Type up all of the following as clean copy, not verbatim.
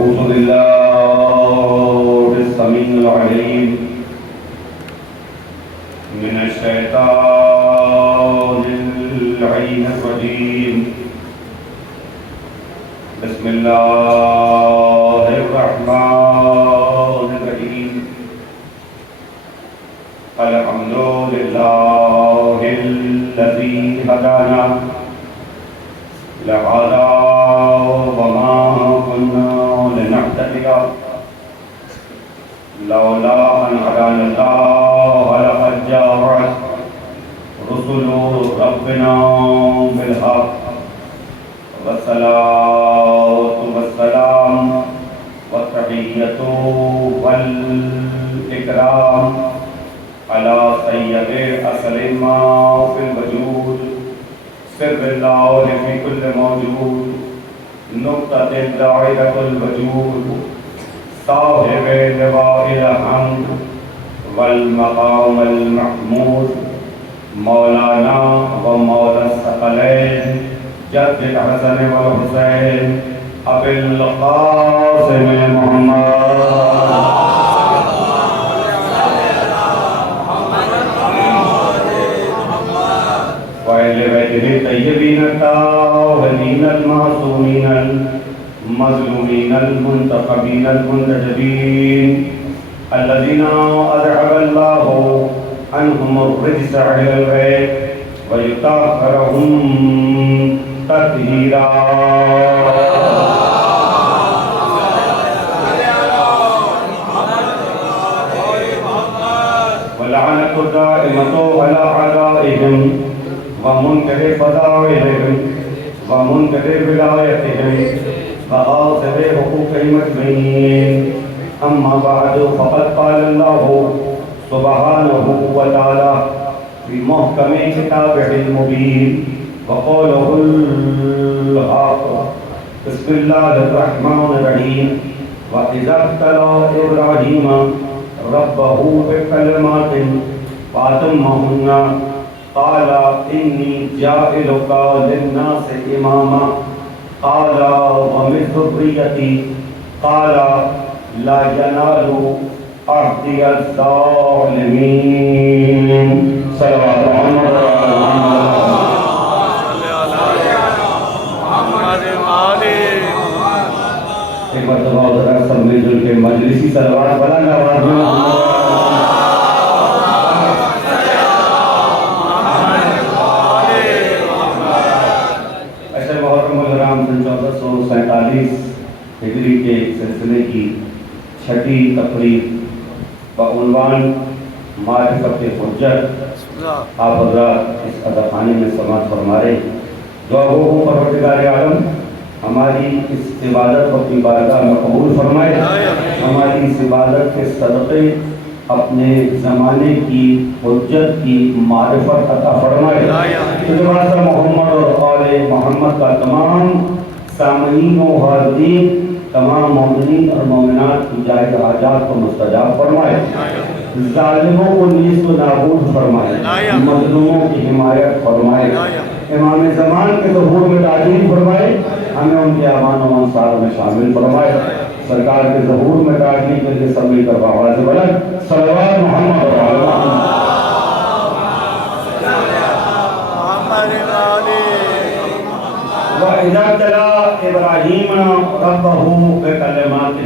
أعوذ بالله السميع العليم من الشيطان اللعين الرجيم. بسم الله الرحمن الرحيم. الحمد لله الذي هدانا لهذا وما كنا لنهتدي لولا أن هدانا الله لقد جاءت رسل ربنا بالحق. والصلاة والسلام والتحية والإكرام على سيد أصل ما في الوجود، سر الله في كل موجود، نقطة دائرة الوجود، صاحب لواء الحمد والمقام المحمود، مولانا ومولا الثقلين جد الحسن والحسين أبي القاسم محمد وأهل بيته الطيبين الطاهرين المعصومين المظلومين المنتخبين المنتجبين الذين أذهب الله عنهم الرجس أهل البيت ويطهرهم تطهيرا. ولعنة دائمة على أعدائهم ومنكر فضائلهم ومنكر ولايتهم وآخذ حقوقهم أجمعين. أما بعد فقد قال الله سبحانه وتعالى في محكم كتابه المبين وقوله الحق. بسم الله الرحمن الرحيم. وإذا ابتلى إبراهيم ربه بكلمات فأتمهن قال إني جاعلك للناس إماما قال ومن ذريتي قال لا ينال عهدي الظالمين. صلوات محمد ایک مرتبہ ذرا سب مل جل کے مجلسی صلوات بلند آواز میں ایسے محرم الحرام 1447 ہجری کے سلسلے کی چھٹی تقریب بعنوان معرفت حجت آپ حضرات اس اداخانے میں سماعت فرما رہے ہیں. دعا ہو پروردگار عالم ہماری اس عبادت کو اپنی بارگاہ میں قبول فرمائے. ہماری اس عبادت کے صدقے اپنے زمانے کی حجت کی معرفت عطا فرمائے. واسطہ محمد اور آل محمد کا تمام سامعین و حاضرین تمام مومنین اور مومنات کی جائز حاجات کو مستجاب فرمائے. ظالموں کو نیست و نابود فرمائے. مظلوموں کی حمایت فرمائے. امام زمان کے ظہور میں تعظیم فرمائے. ہمیں ان کے امان و انصار میں شامل فرمائے. سرکار کے ظہور میں تعظیم کے لیے سب مل کر آواز بلند صلوات محمد و آل محمد. وَإِذَا ابْتَلَىٰ إِبْرَاهِيمَ رَبَّهُ بِكَلِمَاتٍ.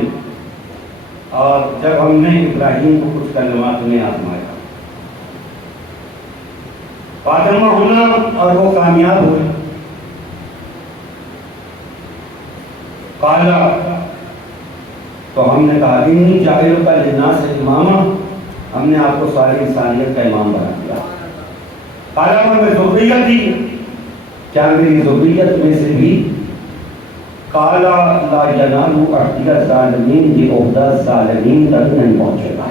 اور جب ہم نے ابراہیم کو کچھ کلمات میں آزمایا فاطمہ ہونا اور وہ کامیاب ہوئے. قالا تو ہم نے کہا انی جاعلک للناس اماما، ہم نے آپ کو ساری انسانیت کا امام بنا دیا. قالا میں ذریتی، کیا میری ذریت میں سے بھی؟ قالا لا ینال عہدی الظالمین، یہ عہدہ ظالمین تک نہیں پہنچے گا.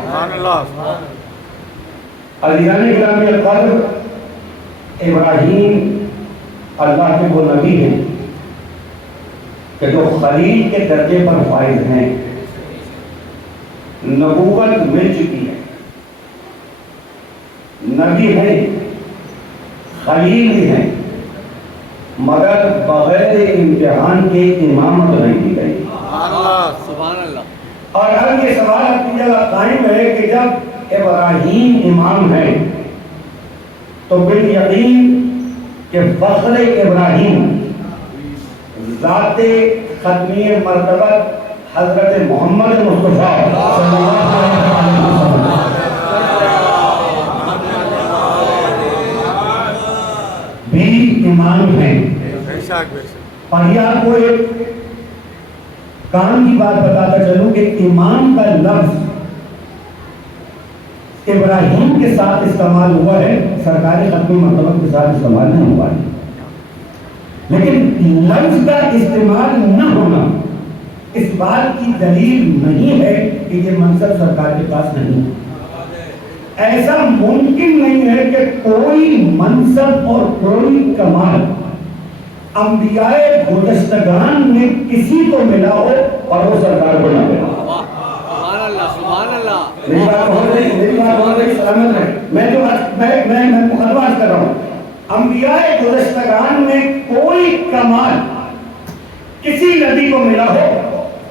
عزیزان گرامی القدر، ابراہیم اللہ کے وہ نبی ہیں کہ جو خلیل کے درجے پر فائز ہیں. نبوت مل چکی ہے، نبی ہیں، خلیل بھی ہیں، مگر بغیر امتحان کے امامت نہیں دی گئی. اب یہ سوال اپنی جگہ قائم ہے کہ جب ابراہیم امام ہیں تو بالیقین کہ فخر ابراہیم ذات ختمی مرتبہ حضرت محمد مصطفیٰ صلی اللہ علیہ وسلم بھی امام ہیں. اور یہ آپ کو ایک کام کی بات بتاتا چلوں کہ امام کا لفظ ابراہیم کے ساتھ استعمال ہوا ہے، سرکار ختمی مرتبہ کے ساتھ استعمال نہیں ہوا ہے. لیکن لفظ کا استعمال نہ ہونا اس بات کی دلیل نہیں ہے کہ یہ منصب سرکار کے پاس نہیں. ایسا ممکن نہیں ہے کہ کوئی منصب اور کوئی کمال انبیاء گزشتگان میں کسی کو ملا ہو اور وہ سرکار کو نہ ملا. میری بات بہت رہی سلامت ہے. میں مقدمہ کر رہا ہوں. انبیاء گزشتگان میں کوئی کمال کسی نبی کو ملا ہو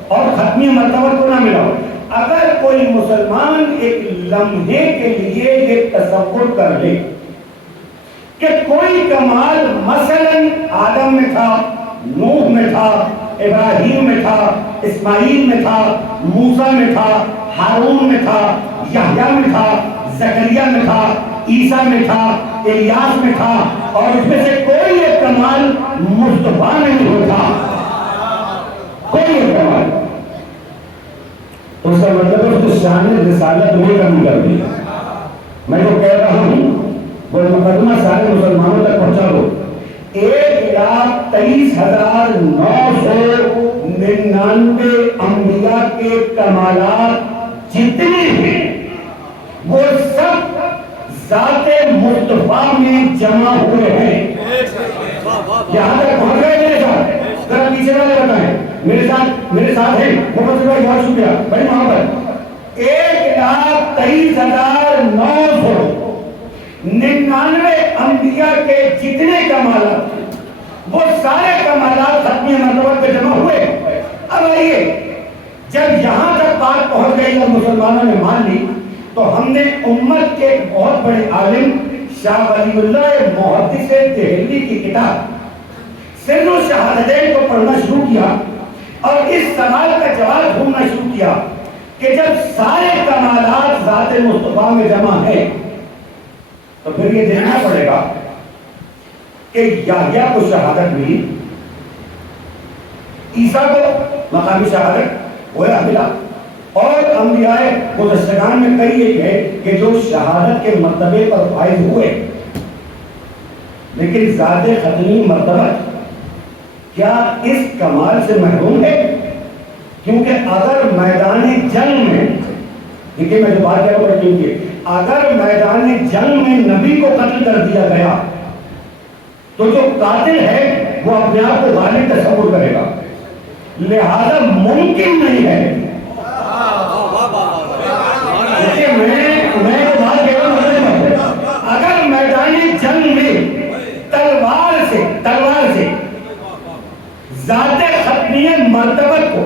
اور ختمی مرتبہ کو نہ ملا ہو. اگر کوئی مسلمان ایک لمحے کے لیے یہ تصور کر لے کہ کوئی کمال مثلا آدم میں تھا، نوح میں تھا، ابراہیم میں تھا، اسماعیل میں تھا، موسیٰ میں تھا، ہارون میں تھا، یحییٰ میں تھا، زکریا میں تھا، عیسیٰ میں تھا، الیاس میں تھا، اور اس میں سے کوئی ایک کمال مصطفیٰ میں نہیں ہوتا، کوئی ایک کمال، تو اس کا مطلب ہے تو شان رسالت میں کمی کر دی. میں جو کہہ رہا ہوں وہ مقدمہ سارے مسلمانوں تک پہنچا دو. 1,23,999 انبیاء کے کمالات جتنے ہیں وہ سب ذات مصطفیٰ میں جمع ہوئے ہیں. یہاں تک پہنچ گئے میرے ساتھ؟ ذرا پیچھے والے بتائیں. میرے ساتھ ہیں محمد بھائی، بہت شکریہ بھائی. محمد 1,23,999 انبیاء کے جتنے کمالات ہیں وہ سارے کمالات ختمی مرتبہ پہ جمع ہوئے. اب آئیے، جب یہاں تک بات پہنچ گئی اور مسلمانوں نے مان لی تو ہم نے امت کے بہت بڑے عالم شاہ ولی اللہ محدث دہلوی کی کتاب سر الشہادتین کو پڑھنا شروع کیا اور اس سوال کا جواب ڈھونڈنا شروع کیا کہ جب سارے کمالات ذات مصطفیٰ میں جمع ہیں تو پھر یہ دیکھنا پڑے گا کہ یحییٰ کو شہادت ملی، عیسیٰ کو مقامی شہادت ہویا ملا، اور انبیاء گزشتگان میں کئی ایک ہے کہ جو شہادت کے مرتبے پر فائز ہوئے، لیکن ذات ختمی مرتبہ کیا اس کمال سے محروم ہے؟ کیونکہ اگر میدان جنگ میں، دیکھیں میں جو بات کہہ رہا ہوں کیونکہ اگر میدان جنگ میں نبی کو قتل کر دیا گیا تو جو قاتل ہے وہ اپنے آپ کو غالب تصور کرے گا، لہذا ممکن نہیں ہے. میں جو بات کہہ رہا ہوں اگر میدان جنگ میں تلوار سے ذات ختمی مرتبہ کو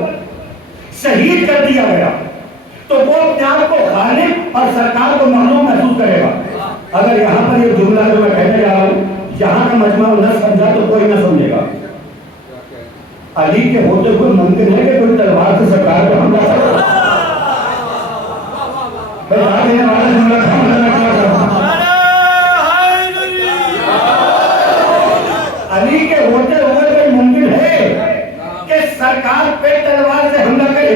شہید کر دیا گیا تو وہ اپنے آپ کو غالب اور سرکار کو معلوم محسوس کرے گا. اگر یہاں پر یہ جملہ جو میں کہنے جا رہا ہوں یہاں کا مجمع نہ سمجھا تو کوئی نہ سمجھے گا. علی کے ہوتے ہوئے ممکن ہے کہ کوئی تلوار سے سرکار کو حملہ کرے. علی کے ہوتے ہوئے کوئی ممکن ہے کہ سرکار پہ تلوار سے حملہ کرے.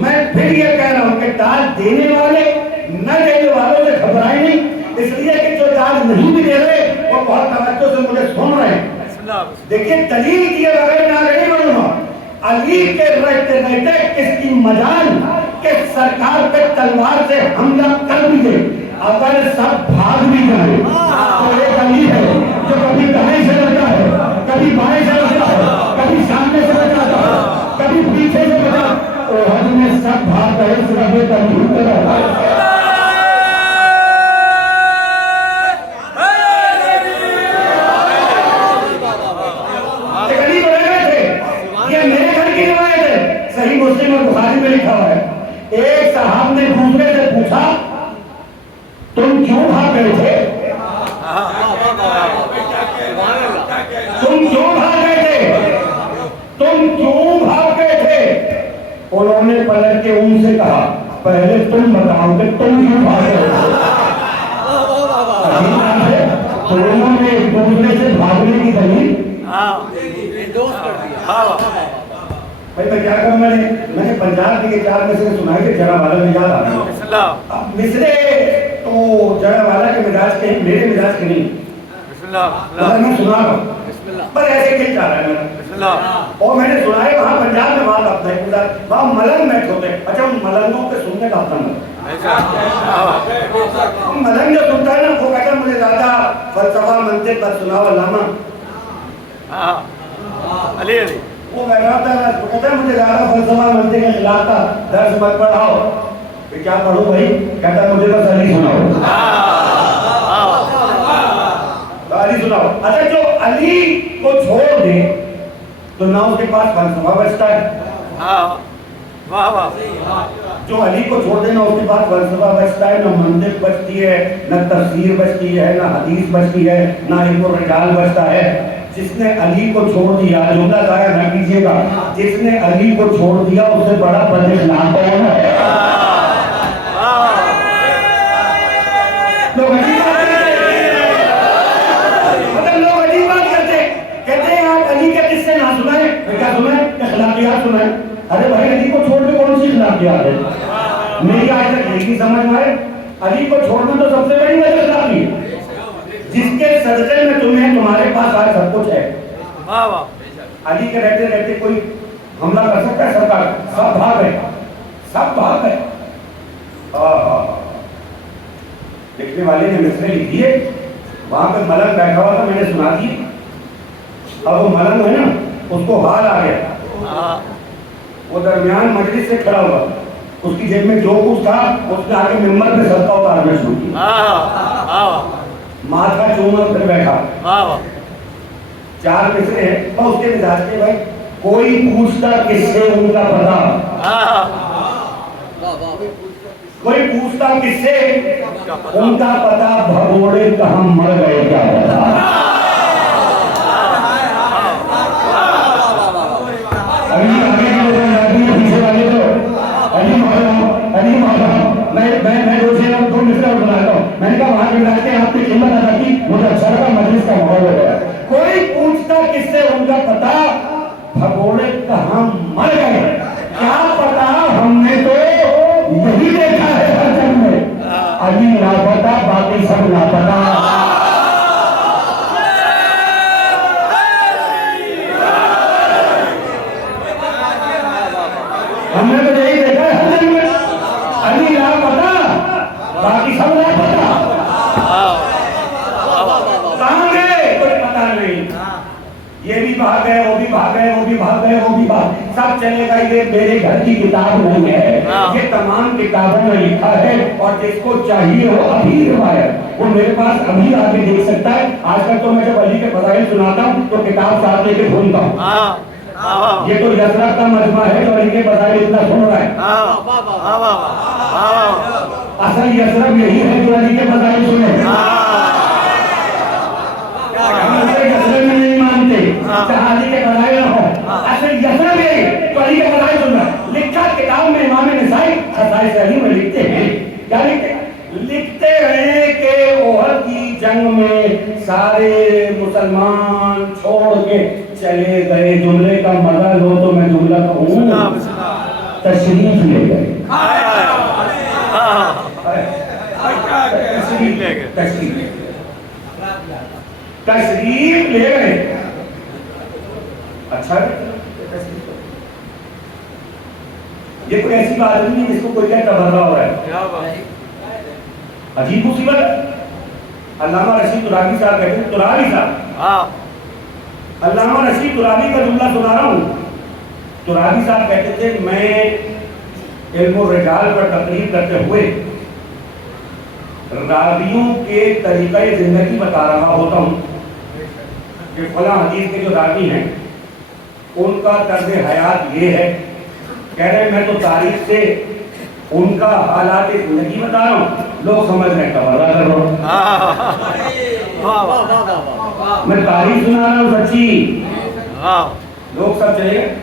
میں پھر یہ کہہ رہا ہوں کہ داد دینے والے نہ دینے والوں سے گھبرائیں نہیں، اس لیے کہ جو داد نہیں بھی دے رہے وہ بہت توجہ سے مجھے سن رہے ہیں. دیکھیں دلیل کیے بغیر میں آگے نہیں بڑھوں گا. علی کے رہتے رہتے کس کی مجال کہ سرکار پہ تلوار سے حملہ کر بھی دے. اگر سب بھاگ بھی جائیں تو ایک علی ہے جو کبھی دائیں سے بچا ہے، کبھی بائیں سے بچا ہے، کبھی سامنے سے بچاتا ہے، کبھی پیچھے سے بچا. احد میں سب بھاگ گئے صرف ایک علی ہی رہا ہے. صحیح مسلم اور بخاری میں لکھا ہوا ہے ایک صاحب نے دوسرے سے پوچھا تم کیوں بھاگ گئے تھے؟ تم کیوں بھاگ گئے تھے؟ تم کیوں بھاگ گئے تھے؟ انہوں نے پلٹ کے ان سے کہا پہلے تم بتاؤ کہ تم کیوں بھاگ گئے تھے؟ دونوں نے ایک دوسرے سے بھاگنے کی دلیل بھائی میں کیا کروں؟ میں نے پنجاب کے 4 مصرے سنائے کہ جڑا والا میں یاد آ رہا ہے. اب مصرے تو جڑا والا کے مزاج کے ہیں، میرے مزاج کے نہیں. میں سنا رہا ہوں بس ایسے کھل جا رہا ہے میرا. اور میں نے سنا ہے وہاں پنجاب میں وہاں اپنا ایک مزاج وہاں ملنگ بیٹھے ہوتے ہیں. اچھا ان ملنگوں کے سننے کا اپنا ملنگ جو سنتا ہے نا وہ کہتا ہے مجھے زیادہ فلسفہ منطق پر سناؤ علامہ علی علی. وہ کہتا ہے مجھے زیادہ فلسفہ منطق کے خلاف کا درس مت پڑھاؤ. کہ کیا پڑھوں بھائی؟ کہتا ہے مجھے بس علی سناؤ. علی سناؤ. اچھا جو علی کو چھوڑ دے تو نہ اس کے پاس فلسفہ بچتا ہے. جو علی کو چھوڑ دے نہ اس کے پاس فلسفہ بچتا ہے، نہ منطق بچتی ہے، نہ تفسیر بچتی ہے، نہ حدیث بچتی ہے، نہ علم الرجال بچتا ہے. جس نے علی کو چھوڑ دیا، جملہ ضائع نہ کیجیے گا، جس نے علی کو چھوڑ دیا اس سے بڑا بد اخلاق کون ہے؟ لوگ عجیب بات کرتے کہتے ہیں آپ علی کے قصے نہ سنائیں. کیا سنائیں؟ اخلاقیات سنائیں. ارے بھائی علی کو چھوڑ کے کون سی اخلاقیات ہے؟ میری آج تک نہیں سمجھ میں آئے. علی کو چھوڑنا تو سب سے بڑی بد اخلاقی ہے. جس کے صدقے میں تمہارے پاس آج سب کچھ ہے. علی کے رہتے رہتے کوئی حملہ کر سکتا ہے سرکار؟ سب بھاگ گئے، سب بھاگ گئے. لکھنے والے نے مصرے لکھ دیے. وہاں پہ ملنگ بیٹھا ہوا تھا، میں نے سنا دی. اب وہ ملنگ ہے نا اس کو حال آ گیا. وہ درمیان مجلس سے کھڑا ہوا، اس کی جیب میں جو کچھ تھا اس نے آ کے ممبر پہ صدقہ اتارنا شروع کیا. ماتھا چوما پھر بیٹھا. 4 مصرے ہیں اور اس کے مزاج کے بھائی کوئی پوچھتا کس سے ان کا پتا، کوئی پوچھتا کس سے ان کا پتا، بھگوڑے کہاں مر گئے کیا پتا. میں دو مصرے اور بناتا ہوں. میں نے کہا وہاں کے علاقے آپ کی قیمت ادا کی، مجھے اچھا لگا، مجلس کا ماحول ہو گیا. کوئی پوچھتا کس سے ان کا پتا، بھگوڑے کہاں مر گئے کیا پتا. ہم نے تو یہی دیکھا ہے ہر جنگ میں، علی لاپتا باقی سب لاپتا. ہم نے تو یہی دیکھا ہے ہر جنگ میں، علی لاپتا باقی سب لاپتا. کہاں گئے کچھ پتا نہیں. یہ بھی بھاگ گئے، وہ بھی بھاگ گئے، وہ بھی بھاگ گئے، وہ بھی بھاگ. سب چلے گا. یہ میرے گھر کی کتاب نہیں ہے، یہ تمام کتابوں میں لکھا ہے. اور جس کو چاہیے وہ ابھی روایت وہ میرے پاس ابھی آ کے دیکھ سکتا ہے. آج کل تو میں جب علی کے فضائل سناتا ہوں تو کتاب ساتھ لے کے بھولتا ہوں. یہ تو یسرب کا مجمع ہے جو علی کے فضائل اتنا سن رہا ہے. اصل یسرب یہی ہے جو علی کے فضائل سنے. یسرب میں نہیں مانتے علی کے فضائل نہ ہو. اصل یسرب یہی تو علی کے فضائل سن رہا ہے. لکھا کتاب میں امام نسائی خصائص علی میں لکھتے ہیں. کیا لکھتے ہیں کہ احد کی جنگ میں سارے مسلمان چھوڑ کے چلے گئے. جملے کا مزہ لو تو میں جملہ کہوں، تشریف لے گئے. تشریف لے گئے. اچھا یہ کوئی ایسی بات نہیں جس کو کوئی کہتا بھرا ہو رہا ہے. عجیب مصیبت. علامہ رشید ترابی صاحب کہتے ہیں، ترابی صاحب، علامہ رشید ترابی کا جملہ سنا رہا ہوں. ترابی صاحب کہتے تھے میں علم الرجال پر تقریر کرتے ہوئے راویوں کے طریقہ زندگی بتا رہا ہوتا ہوں کہ فلاں حدیث کے جو راوی ہیں ان کا طرز حیات یہ ہے. کہہ رہے میں تو تاریخ سے ان کا حالات زندگی بتا رہا ہوں، لوگ سمجھ رہے ہیں تبرہ کر رہا ہوں، میں تاریخ سنا رہا ہوں سچی، لوگ سب چلے گئے۔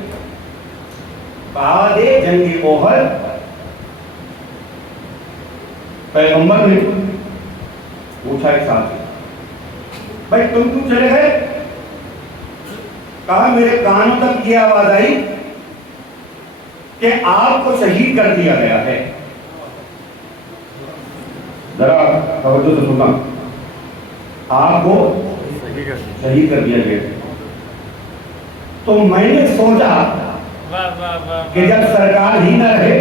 بعد جنگ احد پیغمبر نے پوچھا ایک ساتھ، بھائی تم کیوں چلے گئے؟ کہا میرے کانوں تک یہ آواز آئی کہ آپ کو شہید کر دیا گیا ہے۔ ذرا توجہ سے سننا، آپ کو شہید کر دیا گیا۔ تو میں نے سوچا کہ جب سرکار ہی نہ رہے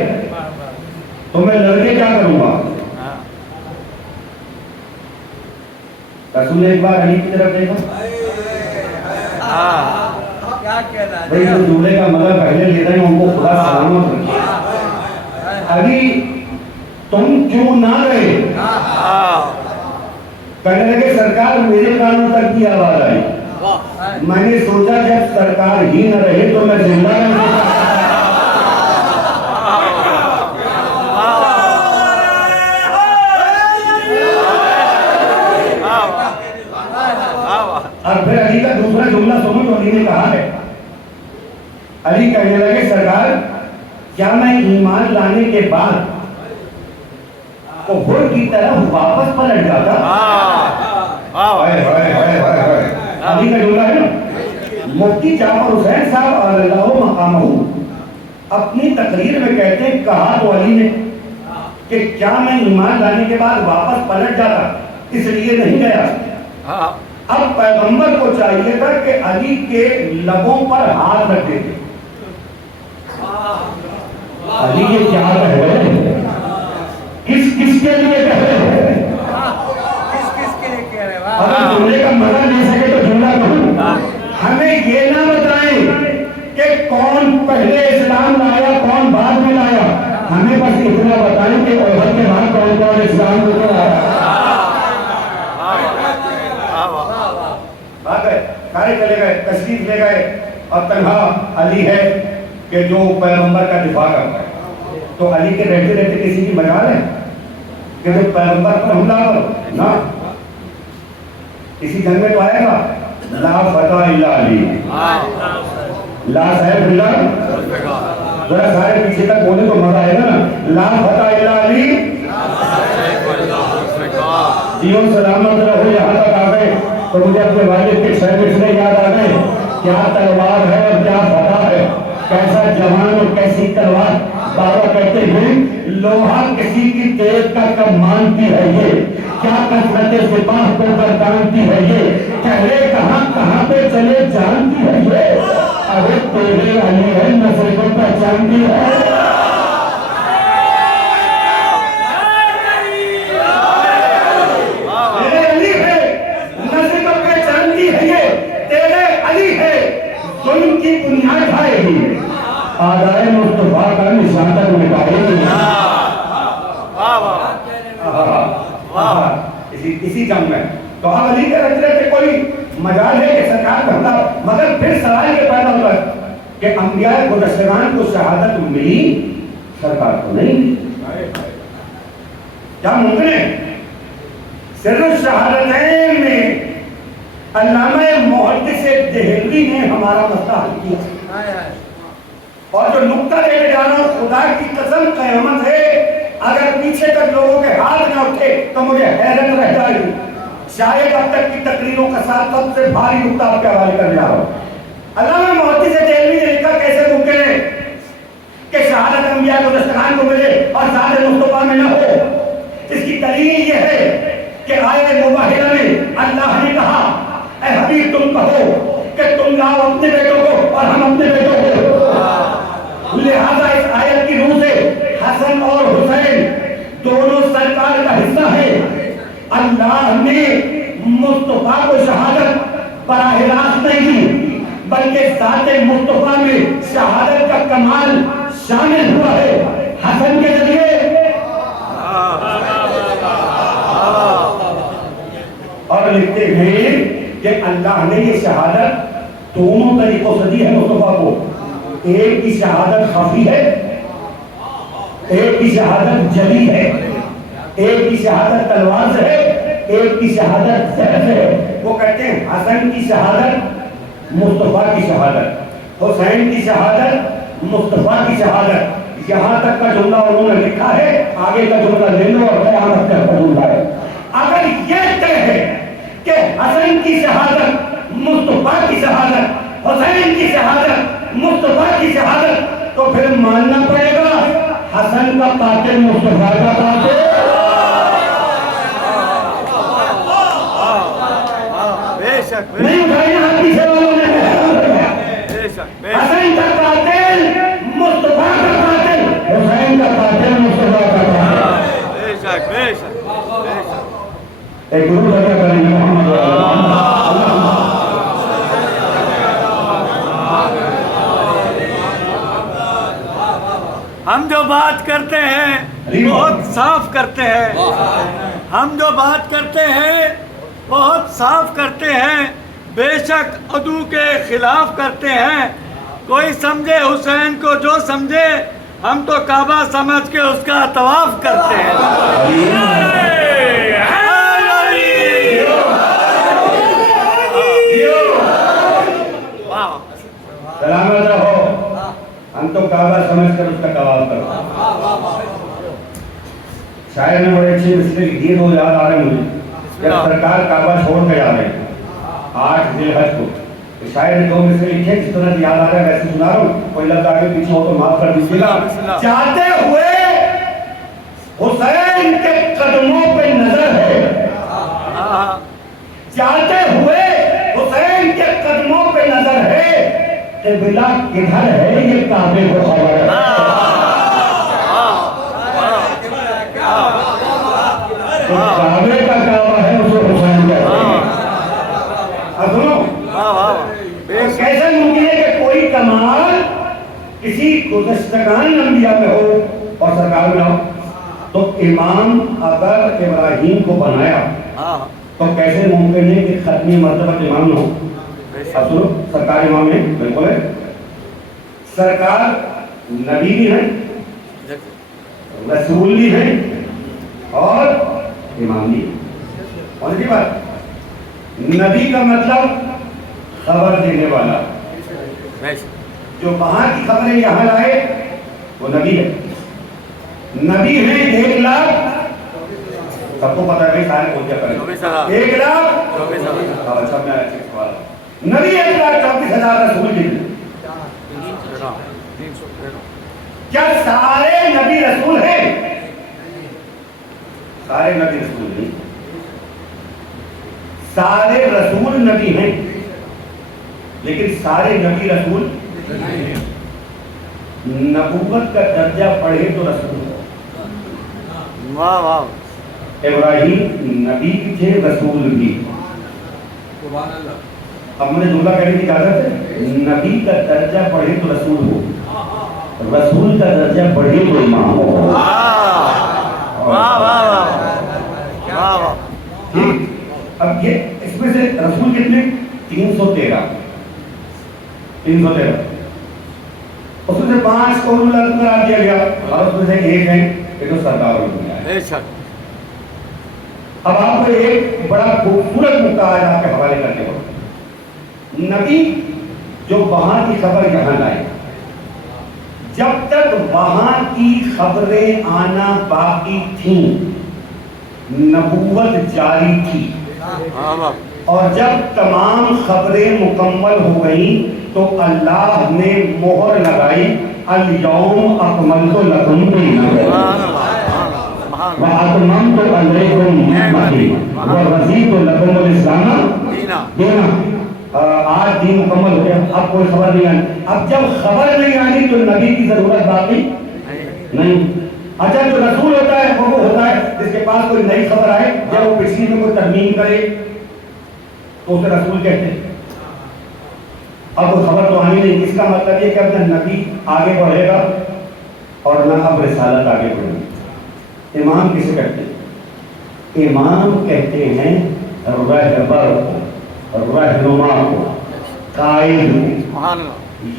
تو میں لڑکے کیا کروں گا؟ رسول نے ایک بار علی کی طرف دیکھا، بھائی جو دولے کا مدد پہلے لیتے ہیں ان کو خدا سلامت رکھے، علی تم کیوں نہ رہے؟ کہنے لگے سرکار میرے کانوں تک کی آواز آئی، میں نے سوچا جب سرکار ہی نہ رہے تو میں زندہ رہوں۔ اور پھر علی کا دوسرا جملہ سنو جو علی نے کہا ہے، علی کہنے لگے سرکار کیا میں ایمان لانے کے بعد کفر کی طرف واپس پلٹ جاتا؟ علی کا جملہ ہے نا۔ مفتی جعفر حسین صاحب اللہ مقامہ اپنی تقریر میں کہتے ہیں کہا تو علی نے کہ کیا میں ایمان لانے کے بعد واپس پلٹ جاتا، اس لیے نہیں گیا۔ اب پیغمبر کو چاہیے تھا کہ علی کے لبوں پر ہاتھ رکھ دیتے۔ علی یہ کیا کہہ رہے ہیں؟ کس کے لیے کہہ رہے ہیں؟ اگر جملے کا مزہ لے سکے تو جملہ کہوں، ہمیں یہ نہ بتائیں کہ کون پہلے اسلام لایا کون بعد میں لایا، ہمیں بس اتنا بتائیں کہ احد کے بعد کون کون اسلام لے کر آیا۔ سارے چلے گئے، تشریف لے گئے، اور تنہا علی ہے کہ جو پیغمبر کا دفاع کرتا ہے۔ تو علی کے رہتے رہتے کسی کی مجال ہے کہ جو پیغمبر پر حملہ ہو؟ نہ، کسی جنگ میں تو آئے گا لا فتح الا علی، لا صاحب اللہ، ذرا سارے پیچھے تک بولے تو مزہ آئے گا نا، لا فتح الا علی، جیون سلامت رہو۔ یہاں تک آ گئے تو مجھے اپنے والد کے سروس میں یاد آ گئے، کیا تلوار ہے اور کیا فتح ہے، کیسا جوان اور کیسی تلوار۔ بابا کہتے ہیں لوہا کسی کی تیز کا کب مانتی ہے یہ، کیا کثرت سپاہ کو گردانتی ہے یہ، پہلے کہاں کہاں پہ چلے جانتی ہے یہ، ارے تیرے علی ہے نسل کو پہچانتی ہے۔ ظلم کی بنیاد کھائے گی، آدائے مصطفیٰ کا نشان تک مٹائے گی۔ اسی جنگ میں تو اب علی کے رچنے سے کوئی مجال ہے کہ سرکار کا حملہ، مگر پھر سوال یہ پیدا ہوتا ہے کہ انبیاء گزشتگان کو شہادت ملی، سرکار کو نہیں ملی، کیا ممکن ہے؟ سر الشہادتین میں علامہ محدث دہلوی نے ہمارا مسئلہ حل کیا، اور جو نقطہ لے کے جا رہا ہوں خدا کی قسم قیامت ہے، اگر پیچھے تک لوگوں کے ہاتھ نہ اٹھے تو مجھے حیرت رہ جائے گی۔ شاید اب تک کی تقریروں کا ساتھ سب سے بھاری نقطہ آپ کے حوالے کرنے جا رہا ہوں۔ علامہ محدث دہلوی نے لکھا کیسے ممکن ہے کہ شہادت انبیاء گزشتگان کو ملے اور ذات مصطفیٰ میں نہ ہو؟ اس کی دلیل یہ ہے کہ آیت مباہلہ میں اللہ نے کہا اے حبیب تم کہو کہ تم لاؤ اپنے بیٹوں کو اور ہم اپنے بیٹوں کو، لہذا اس آیت کی روح سے حسن اور حسین دونوں سرکار کا حصہ ہے۔ اللہ نے مصطفیٰ کو شہادت براہ راست نہیں دی، بلکہ ذات مصطفیٰ میں شہادت کا کمال شامل ہوا ہے حسن کے ذریعے، اور لکھتے ہیں کہ اللہ نے یہ شہادت دونوں طریقوں سے دی ہے مصطفیٰ کو۔ ایک کی شہادت خفی ہے، ایک کی شہادت جلی ہے، ایک کی شہادت تلوار سے ہے، ایک کی شہادت زہر سے ہے۔ وہ کہتے ہیں حسن کی شہادت مصطفیٰ کی شہادت، حسین کی شہادت مصطفیٰ کی شہادت۔ یہاں تک کا جملہ انہوں نے لکھا ہے، آگے کا جملہ لے لو اور قیامت تک کا جملہ ہے۔ اگر یہ طے ہے کہ حسن کی شہادت مصطفیٰ کی شہادت، حسین کی شہادت مصطفیٰ کی شہادت، تو پھر ماننا پڑے گا حسن کا قاتل مصطفیٰ کا قاتل، نہیں اٹھائی نا آپ پیچھے والوں نے، حسن کا قاتل مصطفیٰ کا قاتل، حسین کا قاتل مصطفیٰ کا قاتل۔ ایک درود ادا کریں محمد ہم جو بات کرتے ہیں بہت صاف کرتے ہیں، ہم جو بات کرتے ہیں بہت صاف کرتے ہیں، بے شک عدو کے خلاف کرتے ہیں۔ کوئی سمجھے حسین کو جو سمجھے، ہم تو کعبہ سمجھ کے اس کا طواف کرتے ہیں۔ سلامت رہو، ہم تو کعبہ سمجھ کر اس کا طواف کرتے ہیں۔ شاعر نے بڑے اچھے مسئلے کی دو یاد آ رہے ہیں مجھے، جب سرکار کعبہ چھوڑ کے جا رہے ہیں 8 ذی الحج کو، شاعر نے 2 مسئلے لکھے جس طرح یاد آ رہا ہے ویسے سنا رہا ہوں، کوئی لفظ آگے پیچھے ہو تو معاف کر دیجیے گا۔ چاہتے ہوئے حسین کے قدموں پہ نظر ہے، چاہتے ہوئے حسین کے قدموں پہ نظر ہے، قبلہ کدھر ہے یہ کعبے کو خبر ہے۔ تو کعبے کا کعبہ ہے اسے حسین کہتے ہیں۔ اب سنو، کیسے ممکن ہے کہ کوئی کمال کسی گزشتگان انبیاء میں ہو اور سرکار میں ہو؟ تو امام اگر ابراہیم کو بنایا تو کیسے ممکن ہے کہ ختمی مرتبہ امام نہ ہو؟ اب سنو، سرکار امام ہے، بالکل ہے، سرکار نبی بھی ہیں، رسول بھی ہیں اور امام بھی ہیں۔ اور کی بات، نبی کا مطلب خبر دینے والا، جو وہاں کی خبریں یہاں لائے وہ نبی ہے۔ نبی ہیں 1 لاکھ، سب کو پتا ہے سارے کون کیا کریں، 1 لاکھ، اچھا میں ایسے سوال، نبی 1,34,000 رسول بھی ہیں۔ کیا سارے نبی رسول ہیں؟ سارے نبی رسول نہیں، سارے رسول نبی ہیں لیکن سارے نبی رسول نہیں۔ نبوت کا درجہ پڑھے تو رسول ہو۔ واہ واہ، ابراہیم نبی بھی تھے، رسول بھی۔ اب مجھے جملہ کہنے کی اجازت ہے، نبی کا درجہ پڑھے تو رسول ہو، رسول کا درجہ پڑھے تو امام ہو۔ اب یہ اس میں سے رسول کتنے؟ 313 اس میں سے 5 کو اللہ قرار دیا گیا اور اس میں سے ایک ہے کہ جو سرکار دنیا ہے۔ اب آپ کو ایک بڑا خوبصورت نقطہ آج آپ کے حوالے کرتے ہو، نبی جو وہاں کی خبر یہاں لائے، جب تک وہاں کی خبریں آنا باقی تھیں نبوت جاری تھی، اور جب تمام خبریں مکمل ہو گئیں تو اللہ نے مہر لگائی، الیوم اکملت لکم دینکم واتممت علیکم نعمتی ورضیت لکم الاسلام دینا۔ آج دین مکمل ہو گیا، اب کوئی خبر نہیں آنی۔ اب جب خبر نہیں آنی تو نبی کی ضرورت باقی نہیں۔ اچھا، جو رسول ہوتا ہے وہ ہوتا ہے جس کے پاس کوئی نئی خبر آئے یا وہ پچھلی میں کوئی ترمیم کرے تو اسے رسول کہتے ہیں۔ اب وہ خبر تو آنی نہیں، اس کا مطلب یہ کہ اب نہ نبی آگے بڑھے گا اور نہ اب رسالت آگے بڑھے گی۔ امام کسے کہتے ہیں؟ امام کہتے ہیں رہبر کو، رہنما کو، قائد کو۔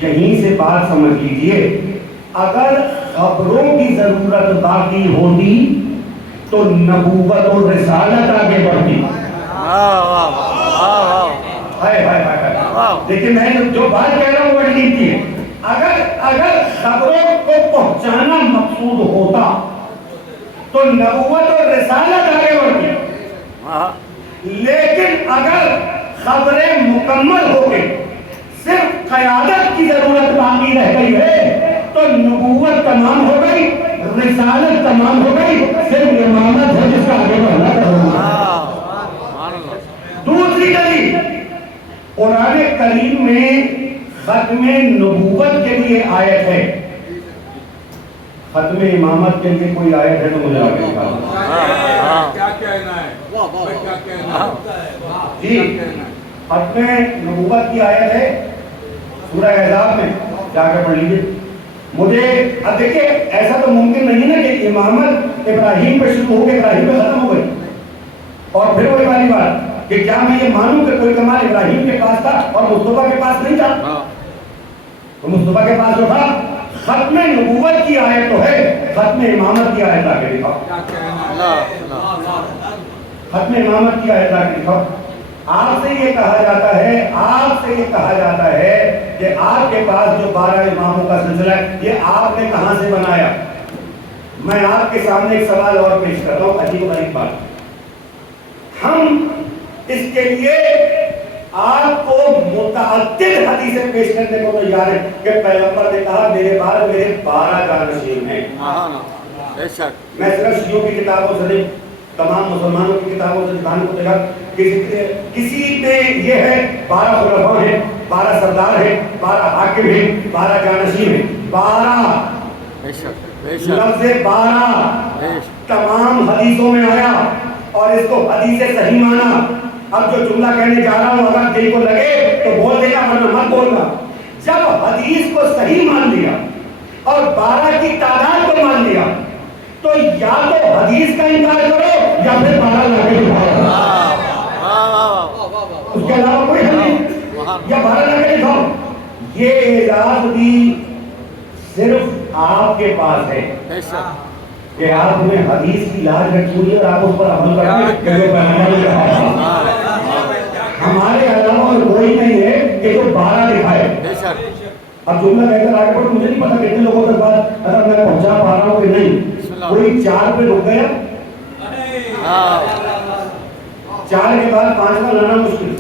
یہیں سے بات سمجھ لیجئے اگر خبروں کی ضرورت باقی ہوتی تو نبوت اور رسالت آگے بڑھتی. لیکن میں جو بات کہہ رہا ہوں وہ عجیب کی ہے. اگر خبروں کو پہنچانا مقصود ہوتا تو نبوت اور رسالت آگے بڑھتی. لیکن اگر خبریں مکمل ہو کے صرف قیادت کی ضرورت باقی رہ گئی ہے تو نبوت تمام ہو گئی, رسالت تمام ہو گئی, صرف امامت ہے جس کا آگے بڑھنا ہے. دوسری دلیل, قرآن کریم میں ختم نبوت کے لیے آیت ہے. ختم امامت کے لیے کوئی آیت ہے تو مجھے آگے بتاؤ. کیا کہنا ہے؟ کیا کہنا ہے؟ جی, ختم نبوت کی آیت ہے سورہ احزاب میں, جا کے پڑھ لیجیے. مجھے اب دیکھیں, ایسا تو ممکن نہیں نا کہ امامت ابراہیم پہ شروع ہو کے ابراہیم پہ ختم ہو گئی اور پھر وہی والی بات کہ کیا میں یہ مانوں کہ کوئی کمال ابراہیم کے پاس تھا اور مصطفیٰ کے پاس نہیں تھا؟ تو مصطفیٰ کے پاس جو تھا. ختم نبوت کی آیت تو ہے, ختم امامت کی آیت آگے دکھاؤ. ختم امامت کی آیت آگے دکھاؤ. آپ سے یہ کہا جاتا ہے کہ آپ کے پاس جو 12 اماموں کا سلسلہ ہے یہ آپ نے کہاں سے بنایا؟ میں آپ کے سامنے ایک سوال اور پیش کرتا ہوں, عجیب غریب بات. ہم اس کے لیے آپ کو متعدد حدیثیں پیش کرنے کو تیار ہیں کہ پیغمبر نے کہا میرے بعد میرے 12 جانشین ہیں. میں صرف شیعوں کی کتابوں سے نہیں, تمام مسلمانوں کی کتابوں سے دکھانے کو تیار. کسی میں یہ ہے 12 خلفاء ہیں, 12 سردار ہیں, 12 حاکم ہیں, 12 جانشین ہیں. 12 لفظ 12 تمام حدیثوں میں آیا اور اس کو حدیث صحیح مانا. اب جو جملہ کہنے جا رہا ہوں اگر دل کو لگے تو بول دے گا ورنہ مت بولنا. جب حدیث کو صحیح مان لیا اور 12 کی تعداد کو مان لیا تو یا تو حدیث کا انکار کرو یا پھر 12 لا کے دکھاؤ. اس کے علاوہ کوئی حل نہیں, یا 12 لا کے دکھاؤ. یہ اعزاز بھی صرف آپ کے پاس ہے کہ آپ نے حدیث کی لاج رکھی ہوئی اور آپ اس پر عمل کرتے ہیں. ہمارے علاوہ کوئی نہیں ہے کہ جو 12 دکھائے. اب جملہ کہہ کر آگے بڑھ, مجھے نہیں پتا کتنے لوگوں تک بات اگر میں پہنچا پا رہا ہوں کہ نہیں. کوئی 4 پہ رک گیا, 4 کے بعد 5 کا لانا مشکل,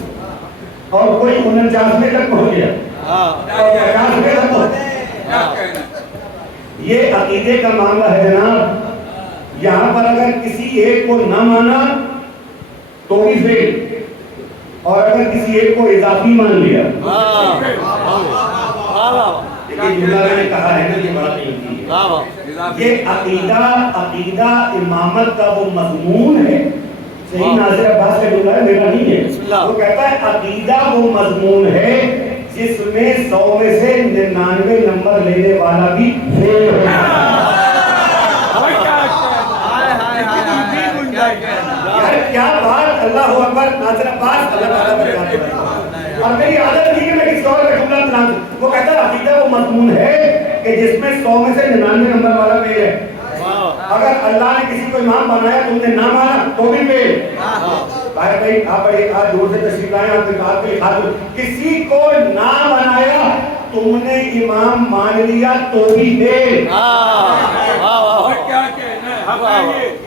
اور کوئی 49 تک پہنچ گیا اور 50 تک پہنچ گیا. یہ عقیدے کا معاملہ ہے جناب. یہاں پر اگر کسی ایک کو نہ مانا تو بھی فیل, اور اگر کسی ایک کو اضافی مان لیا. لیکن جملہ میں نے کہا ہے نا یہ بات نہیں کی. یہ عقیدہ امامت کا وہ مضمون ہے. صحیح ناصر عباس کا جملہ ہے, میرا نہیں ہے. وہ کہتا ہے عقیدہ وہ مضمون ہے جس میں 100 میں سے 99 نمبر لینے والا بھی فیل ہوگا. کیا بات, اللہ اکبر. ناصر عباس اللہ تعالیٰ برکات دے. اور میری عادت نہیں کہ میں کسی اور کا جملہ بنا دوں. وہ کہتا ہے عقیدہ وہ مضمون ہے کہ جس میں 100 میں سے 99 نمبر والا فیل ہے. اگر اللہ نے کسی کو امام بنایا تم نے نہ مانا تو بھی فیل. بھائی آپ بڑے آج دور سے تشریف لائے, آپ کے بات پہ خاطر کسی کو نہ بنایا تم نے امام مان لیا تو بھی فیل.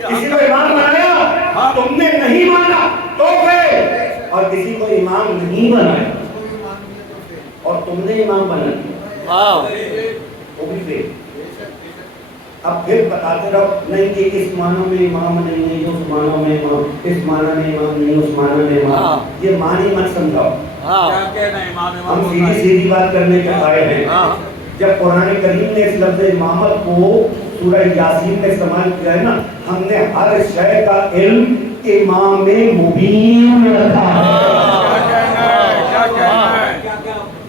کسی کو امام بنایا تم نے نہیں مانا تو فیل, اور کسی کو امام نہیں بنایا اور تم نے امام بنا دیا تو بھی فیل. اب پھر بتاتے رہو نہیں کہ اس معنی میں امام نہیں ہے, اس معنی میں امام, اس معنی میں امام نہیں, اس معنی میں امام. یہ معنی مت سمجھاؤ. ہم سیدھی بات کرنے کے قائل ہیں. جب قرآن کریم نے اس لفظ امامت کو سورہ یاسین کا استعمال کیا ہے نا, ہم نے ہر شے کا علم امام مبین رکھا ہے.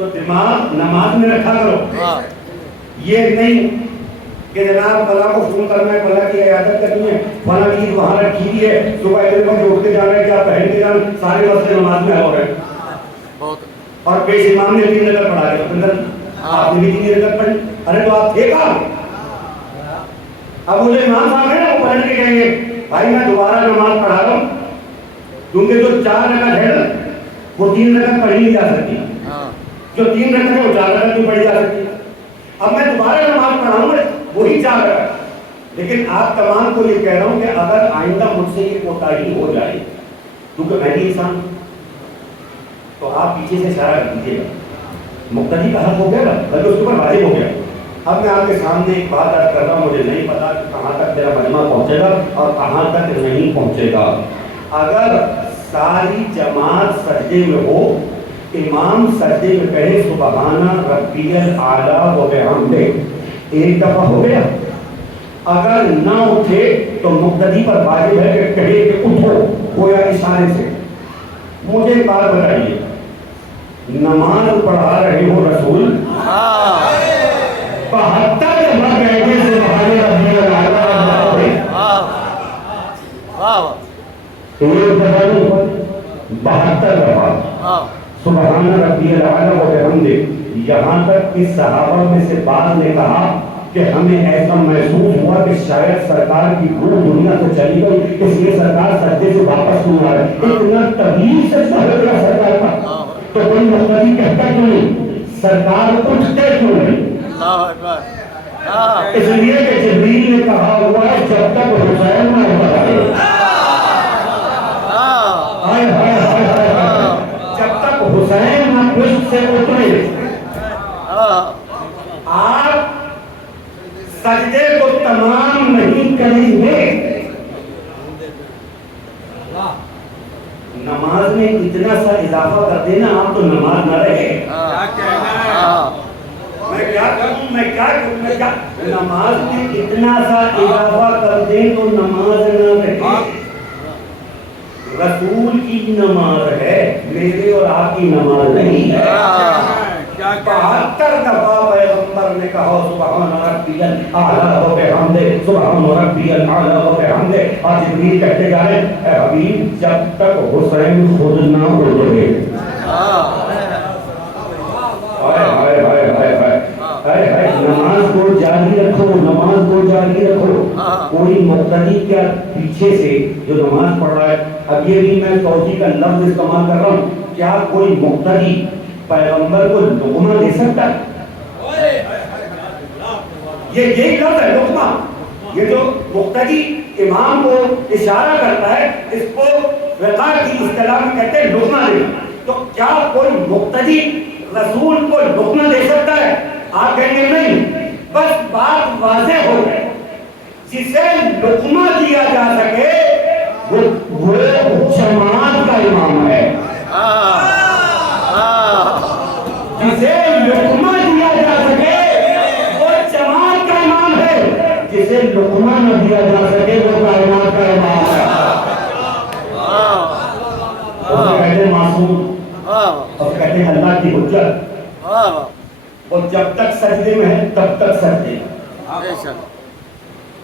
تو دماغ نماز میں رکھا کرو. یہ نہیں کہ جناب فلاں کو فون کرنا ہے, فلاں کی عیادت کرنی ہے, فلاں چیز وہاں رکھی ہوئی ہے, صبح دن کو اٹھ کے جانا ہے, کیا پہن کے جانا, سارے مسئلے نماز میں ہو رہے ہیں. اور پیش امام نے 3 رکعت پڑھا دیا, آپ نے بھی 3 رکعت پڑھی. ارے تو آپ تھے کہاں؟ اب وہ جو امام صاحب ہیں نا وہ پلٹ کے کہیں گے بھائی میں دوبارہ نماز پڑھا رہا ہوں, کیونکہ جو 4 رکعت ہے نا وہ 3 رکعت پڑھی نہیں جا سکتی, جو 3 رکعت ہے وہ 4 رکعت بھی پڑھی جا سکتی. اب میں دوبارہ نماز پڑھاؤں گا وہی 4 رکعت. لیکن آپ تمام کو یہ کہہ رہا ہوں کہ اگر آئندہ مجھ سے یہ کوتاہی ہو جائے, کیونکہ میں بھی انسان ہوں, تو آپ پیچھے سے اشارہ کر دیجیے گا. مقتدی کا حق ہو گیا نا, بلکہ اس کے اوپر واجب ہو گیا. اب میں آپ کے سامنے ایک بات عرض کر رہا ہوں, مجھے نہیں پتا کہ کہاں تک میرا مجمع پہنچے گا اور کہاں تک نہیں پہنچے گا. اگر ساری جماعت سجدے میں ہو, امام سجدے میں کہے سبحان ربی الاعلی و بحمدہ, ایک دفعہ ہو گیا. اگر نہ اٹھے تو مقتدی پر واجب ہے کہ کہے کہ اٹھو, گویا اشارے سے. مجھے ایک بات بتائیے, نماز پڑھا رہے ہو رسول 72 دفعہ کہتے سبحان ربی الاعلی, ایک دفعہ 72 دفعہ سبحان ربی الاعلی و بحمدہ. یہاں تک کہ صحابہ میں سے بعض نے کہا کہ ہمیں ایسا محسوس ہوا کہ شاید سرکار کی روح دنیا سے چلی گئی, اس لیے سرکار سجدے سے واپس کیوں آ رہے. اتنا طویل سجدہ ہو گیا سرکار کا, تو کوئی مقتدی کہتا کیوں نہیں, سرکار اٹھتے کیوں نہیں؟ اس لیے کہ جبریل نے کہا ہوا ہے جب تک حسین نہ اترے, جب تک حسین نہ پشت سے اترے آپ سجدے کو تمام نہیں کریں گے. نماز میں اتنا سا اضافہ کر دینا آپ تو نماز نہ رہے. میں کیا کروں, میں کیا نماز میں اتنا سا اضافہ کر دیں تو نماز نہ رہے. رسول کی نماز ہے, میرے اور آپ کی نماز نہیں ہے. 72 دفعہ پیغمبر نے کہا سبحان ربی الاعلی و بحمدہ, سبحان ربی الاعلی و بحمدہ. اور جبریل کہتے جا رہے اے حبیب جب تک حسین خود نہ اٹھے. نماز کو جاری رکھو, نماز کو جاری رکھو. کوئی مقتدی کیا پیچھے سے جو نماز پڑھ رہا ہے, اب یہ بھی میں توجیہ کا لفظ استعمال کر رہا ہوں, کیا کوئی مقتدی پیغمبر کو لقمہ دے سکتا ہے؟ یہی لفظ ہے لقمہ. یہ جو مقتدی امام کو اشارہ کرتا ہے اس کو فقہ کی اصطلاح میں کہتے ہیں لقمہ دے. تو کیا کوئی مقتدی رسول کو لقمہ دے سکتا ہے؟ آپ کہیں گے نہیں. بس بات واضح ہو جائے, جسے لقمہ دیا جا سکے وہ جماعت کا امام ہے. جسے لقمہ دیا جا سکے وہ جماعت کا امام ہے, جسے لقمہ نہ دیا جا سکے وہ کائنات کا امام ہے. اسے کہتے ہیں معصوم, اور کہتے ہیں اللہ کی حجت. اور جب تک سجدے میں ہے تب تک سجدے.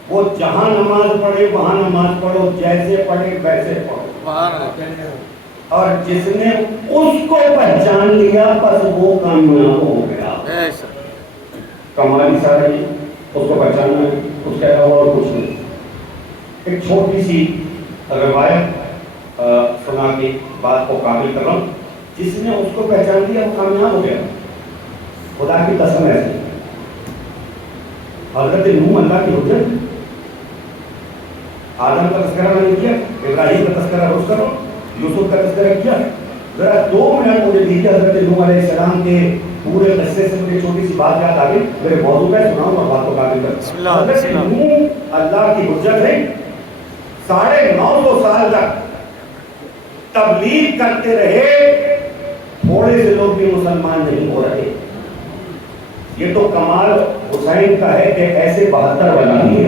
وہ جہاں نماز پڑھے وہاں نماز پڑھو, جیسے پڑھے ویسے پڑھو. اور جس نے اس کو پہچان لیا بس وہ کامیاب ہو گیا. کمالی سارا جی اس کو پہچاننا ہے, اس کے علاوہ اور کچھ نہیں. ایک چھوٹی سی روایت سنا کے بات کو کامل کر رہا ہوں. جس نے اس کو پہچان لیا وہ کامیاب ہو گیا. خدا کی قسم ہے, حضرت نوح اللہ کی حجت, آدم کا تذکرہ میں نے کیا, ابراہیم کا تذکرہ روز کرو, یوسف کا تذکرہ کیا. ذرا 2 منٹ مجھے دیکھیے حضرت نوح علیہ السلام کے پورے قصے سے مجھے چھوٹی سی بات یاد آ گئی. میرے موضوع پہ سناؤں اور بات کو کامل کروں. حضرت نوح اللہ کی حجت ہے, 950 سال تک تبلیغ کرتے رہے, تھوڑے سے لوگ بھی مسلمان نہیں ہو رہے. یہ تو کمال حسین کا ہے کہ ایسے 72 بنا دیے.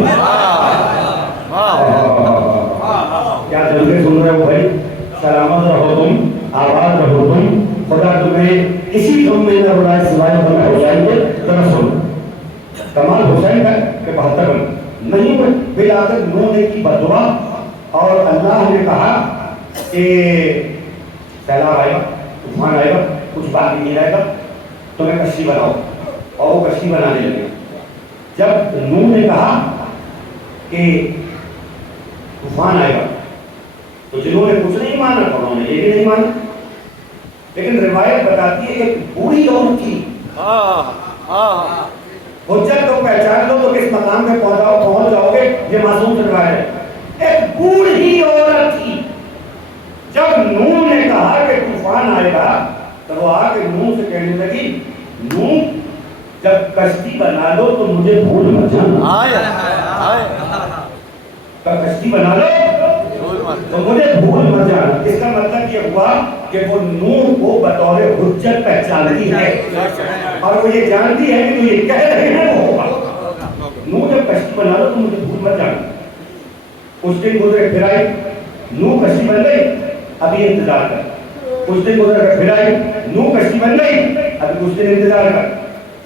کیا جنگیں سن رہے ہو بھائی, سلامت رہو تم, آباد رہو تم, خدا تمہیں اسی غم میں نہ بالآخر نوح نے کی بددعا اور اللہ نے کہا کہ سیلاب آئے گا، طوفان آئے گا، کچھ باقی نہیں رہے گا، تمہیں کشتی بناؤ، اور وہ کشتی بنانے لگے۔ جب نوح نے کہا کہ طوفان آئے گا تو جنہوں نے کچھ نہیں مانا تو انہوں نے یہ بھی نہیں مانا، لیکن روایت بتاتی ہے ایک بوڑھی عورت تھی، حجت کو پہچان لو تو کس مقام میں پہنچ جاؤ گے، یہ معصوم سے روایت ہے۔ ایک بوڑھی عورت تھی، جب نوح نے کہا کہ طوفان آئے گا تو وہ آ کے نوح سے کہنے لگی، نوح جب کشتی بنا لو تو مجھے بھول مت جانا، کشتی بنا لو تو مجھے بھول مت جانا۔ اس کا مطلب یہ ہوا کہ وہ نوح کو بطور حجت پہچانتی ہے اور وہ یہ جانتی ہے کہ جو یہ کہہ رہے ہیں وہ ہوگا۔ نوح جب کشتی بنا لو تو مجھے بھول مت جانا۔ کچھ دن گزرے پھر آئی، نوح کشتی بن گئی، ابھی انتظار کر۔ کچھ دن گزرے پھر آئی، نوح کشتی بن گئی، ابھی کچھ دن انتظار کر۔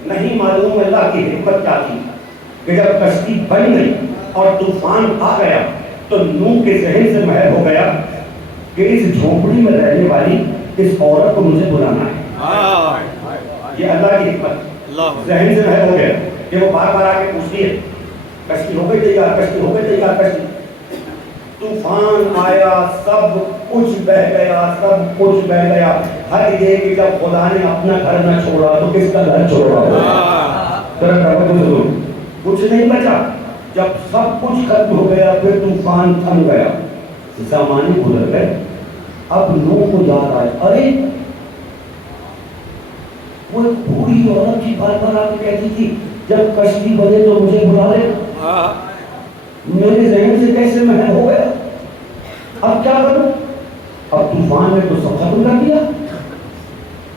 نہیں معلوم اللہ کی حکمت کیا تھی کہ جب کشتی بن گئی اور طوفان آ گیا تو نوح کے ذہن سے محر ہو گیا کہ اس جھونپڑی میں رہنے والی اس عورت کو مجھے بلانا ہے۔ یہ اللہ کی حکمت ذہن سے محر ہو گیا کہ وہ بار بار آ کے پوچھتی ہے، کشتی ہو گئی تیار، کشتی ہو گئی تیار، کشتی۔ طوفان آیا، سب کچھ بہ گیا، سب کچھ بہ گیا، حد یہ کہ جب خدا نے اپنا گھر نہ چھوڑا تو کس کا گھر چھوڑا؟ کچھ نہیں بچا۔ جب سب کچھ ختم ہو گیا پھر طوفان تھم گیا، زمانے گزر گئے۔ اب نوح کو یاد آئے، ارے وہ ایک بوڑھی عورت کی بار بار آ کے کہتی تھی جب کشتی بنے تو مجھے بلا لے، میرے ذہن سے کیسے محر ہو گیا، اب کیا کروں؟ اب طوفان نے تو سب ختم کر دیا،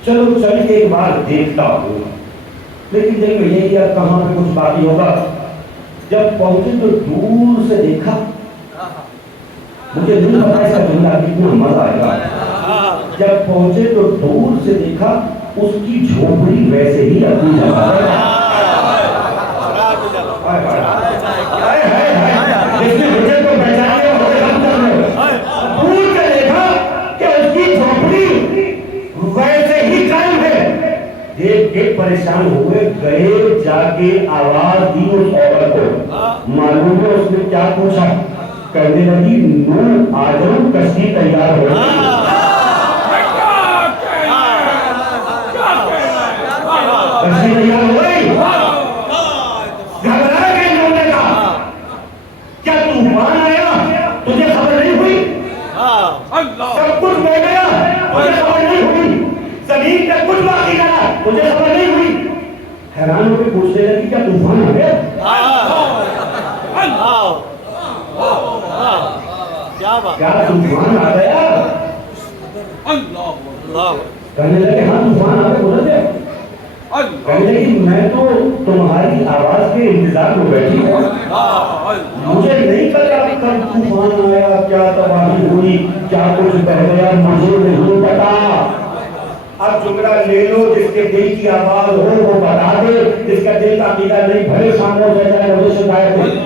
چلو چل کے ایک بار دیکھتا ہوں، لیکن دل میں یہ کیا کہاں پہ کچھ باقی ہوگا۔ جب پہنچے تو دور سے دیکھا، مجھے نہیں پتا اس کا جملہ کتنا مزہ آئے گا، جب پہنچے تو دور سے دیکھا اس کی جھوپڑی ویسے ہی اپنی جگہ ہے۔ جس نے مجھے کو پہچان لیا مجھے ہم کر رہے دور سے دیکھا کہ اس کی جھوپڑی ویسے ہی قائم ہے۔ دیکھ کے پریشان ہوئے، گئے جا کے آواز دی اس عورت کو، معلوم ہے اس نے کیا پوچھا؟ کہنے لگی نوح آ جاؤ، کشتی تیار ہو گئی۔ کشتی تیار ہو گئی، گھبرا کے نوح نے کہا کیا طوفان آیا تجھے خبر نہیں ہوئی؟ سب کچھ بہ گیا تجھے خبر نہیں ہوئی؟ زمین پہ کچھ باقی رہا تجھے خبر نہیں ہوئی؟ حیران ہو کے پوچھنے لگی کیا طوفان آ گیا؟ کیا طوفان آ گیا؟ کہنے لگے ہاں طوفان آ گیا، گزر گیا۔ کہنے لگی میں تو تمہاری آواز کے انتظار میں بیٹھی ہوں، مجھے نہیں پتا کب طوفان آیا، کیا تباہی ہوئی، کیا کچھ بہ گیا، مجھے نہیں پتا۔ اب جملہ لے لو، جس کے دل کی آواز ہو وہ بتا دے، جس کا دل کا عقیدہ نہیں بھلے خاموش رہ جائے، مجھے شکایت نہیں۔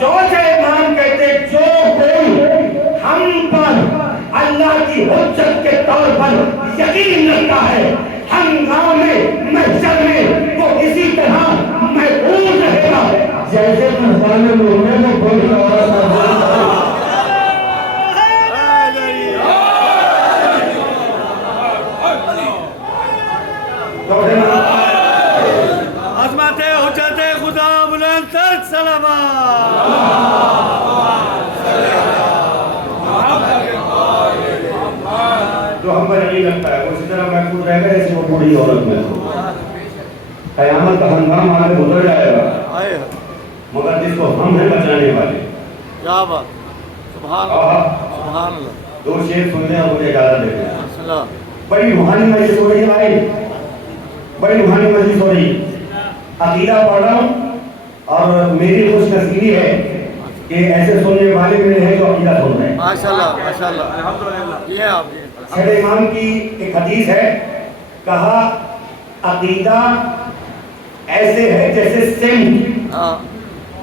چوتھے امام کہتے جو کوئی ہم پر اللہ کی حجت کے طور پر یقین رکھتا ہے، ہنگام میں محشر میں وہ اسی طرح محفوظ رہے گا جیسے طوفان میں کو بڑی عورت عظمت حجت خدا بلند تر سلامات۔ جو ہم پر یقین رکھتا ہے وہ اسی طرح محفوظ رہے گا جیسے وہ بوڑھی عورت محفوظ۔ قیامت کا ہنگام آگے گزر جائے گا مگر جس کو ہم ہیں بچانے والے۔ کیا بات، سبحان اللہ سبحان اللہ۔ دو شعر سننے اور مجھے اجازت دے دیں۔ بڑی روحانی مجلس ہو رہی ہے بھائی، بڑی روحانی مجلس ہو رہی، عقیدہ پڑھ رہا ہوں اور میری خوش نصیبی ہے کہ ایسے سننے والے میرے ہیں جو عقیدہ سن رہے ہیں۔ ماشاءاللہ ماشاءاللہ الحمدللہ۔ یہ آپ چھٹے امام کی ایک حدیث ہے، کہا عقیدہ ایسے ہے جیسے سیمنٹ،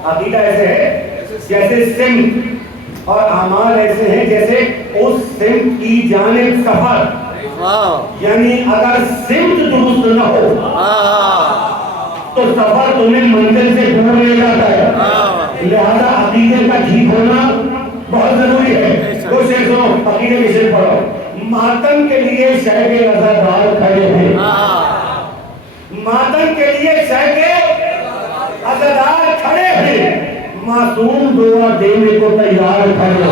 عقیدہ ایسے ہے جیسے سمت اور اعمال ایسے ہیں جیسے اس سمت کی جانب سفر. یعنی اگر سمت درست نہ ہو تو سفر تمہیں منزل سے دور لے جاتا ہے. لہذا عقیدے کا ٹھیک ہونا بہت ضروری ہے. تو شیخ سنو, عقیدے کی شیخ پڑھو. ماتم کے لیے شہ کے عزادار کھڑے ہیں. ماتم کے لیے شہ کے عزادار کھڑے ہیں. معصوم دعا دینے کو تیار کھڑے ہیں.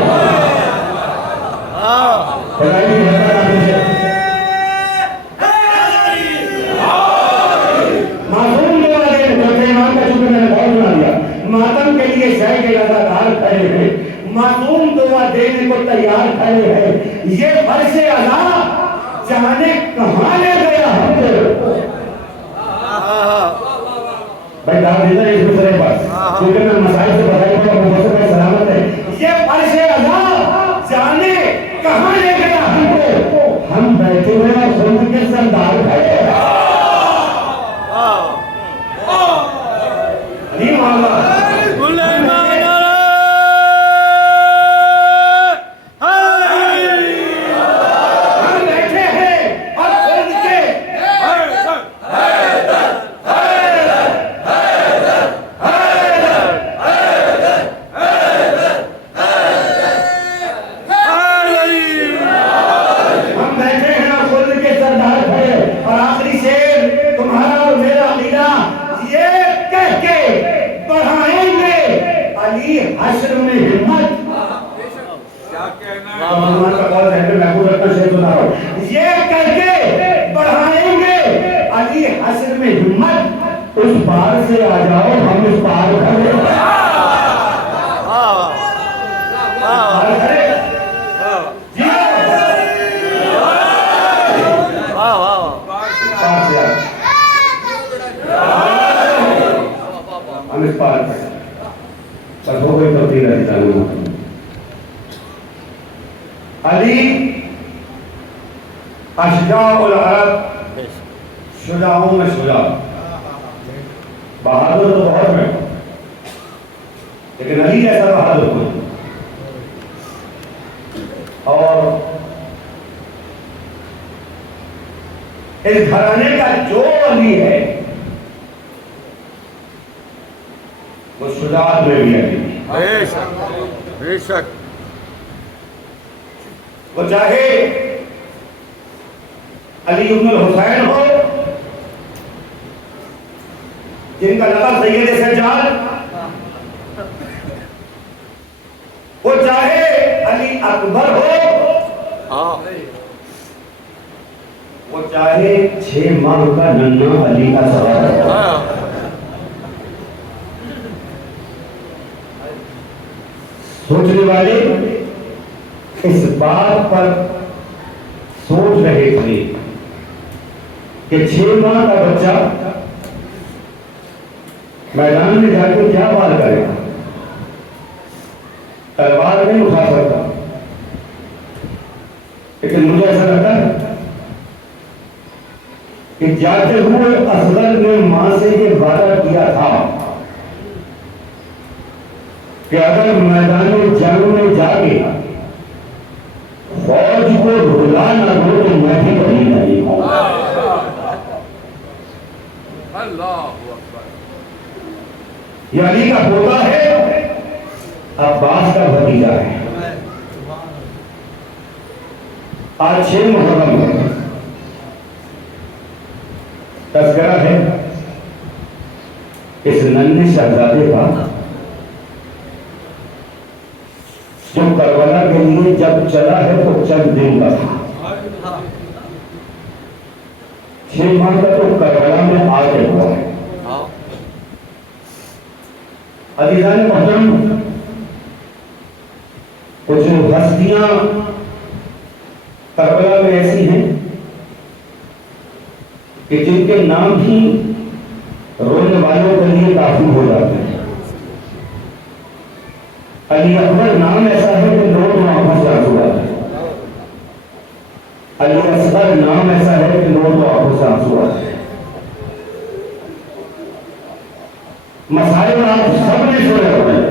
معصوم دعا دینے کو ایمان کا شکر میں نے بہت سنا دیا. ماتم کے لیے شہ کے عزادار کھڑے ہیں. معصوم دعا دینے کو تیار کھڑے ہیں. یہ فرش عزا جانے کہاں لے گیا ہم کو. بھائی دار دیتا ہے اس مسئلے پاس کیونکہ میں مسائل سے بتائی ہوں اور مفسر میں سلامت ہے. یہ فرش عزا جانے کہاں لے گیا ہم کو. ہم بیٹھے ہوئے اور سن کے سردار کھڑے ہیں. عظیم اللہ اس پار سے آ جاؤ, ہم اس پار کھڑے ہیں. ہم اس پار کھڑے ہیں. بس ہو گئی تبدیل ہے. علی اشجاع العرب, شجاعوں میں شجاع. بہادر تو بہت میں, لیکن علی جیسا بہادر کوئی. اور اس گھرانے کا جو علی ہے وہ شجاعت میں بھی علی. بے شک. وہ چاہے علی ابن الحسین ہو جن کا لقب سید سجاد, وہ چاہے علی اکبر ہو, وہ چاہے 6 ماہ کا ننھا علی اصغر ہو. سوچنے والے اس بات پر سوچ رہے تھے کہ 6 ماہ کا بچہ میدان میں جا کے کیا بات کرے گا. تلوار نہیں اٹھا سکتا, لیکن مجھے ایسا لگتا ہے کہ جاتے ہوئے اصغر نے ماں سے یہ وعدہ کیا تھا کہ اگر میدان جنگ میں جا کے فوج کو رلا نہ دو تو میں بھی کبھی نہیں ہوں. یہ علی کا پوتا ہے, عباس کا بھتیجا ہے. آج 6 محرم ہے. تذکرہ ہے اس ننھے شہزادے کا جو کربلا کے لیے جب چلا ہے تو چند دن کا تھا. 6 ماہ کا تو کربلا میں آ گیا ہوا ہے. عزیزان محترم, کچھ ہستیاں کربلا میں ایسی ہیں کہ جن کے نام ہی رونے والوں کے لیے کافی ہو جاتے ہیں. علی اکبر نام ایسا ہے کہ لوگ آنکھوں سے آنسو آتے ہیں. علی اصغر نام ایسا ہے کہ لوگ آنکھوں سے آنسو آتے ہیں. مسائل آپ سب نے سنے ہوئے ہیں.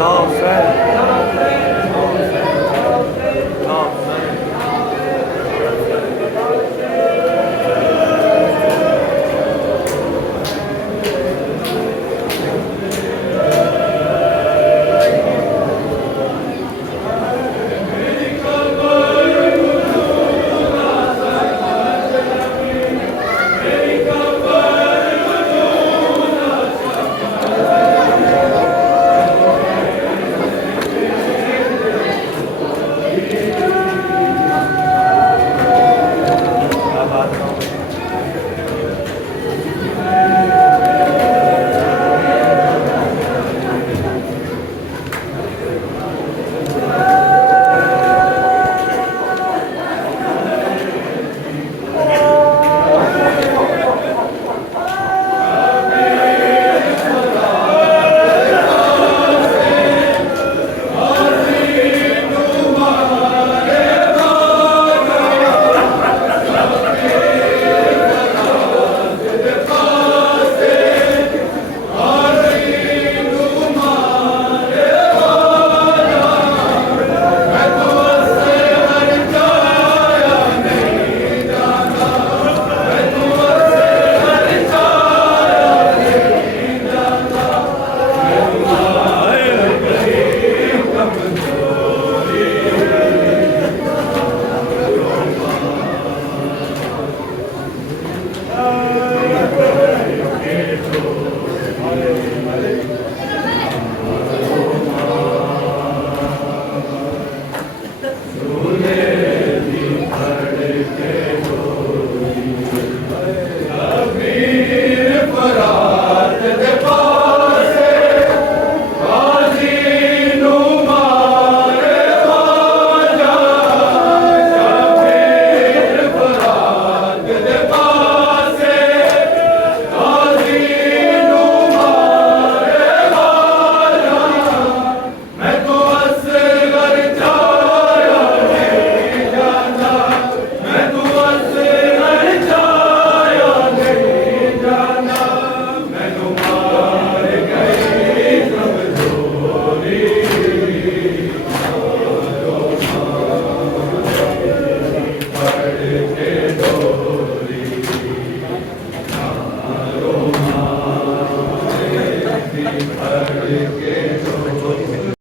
Ya Hüseyin.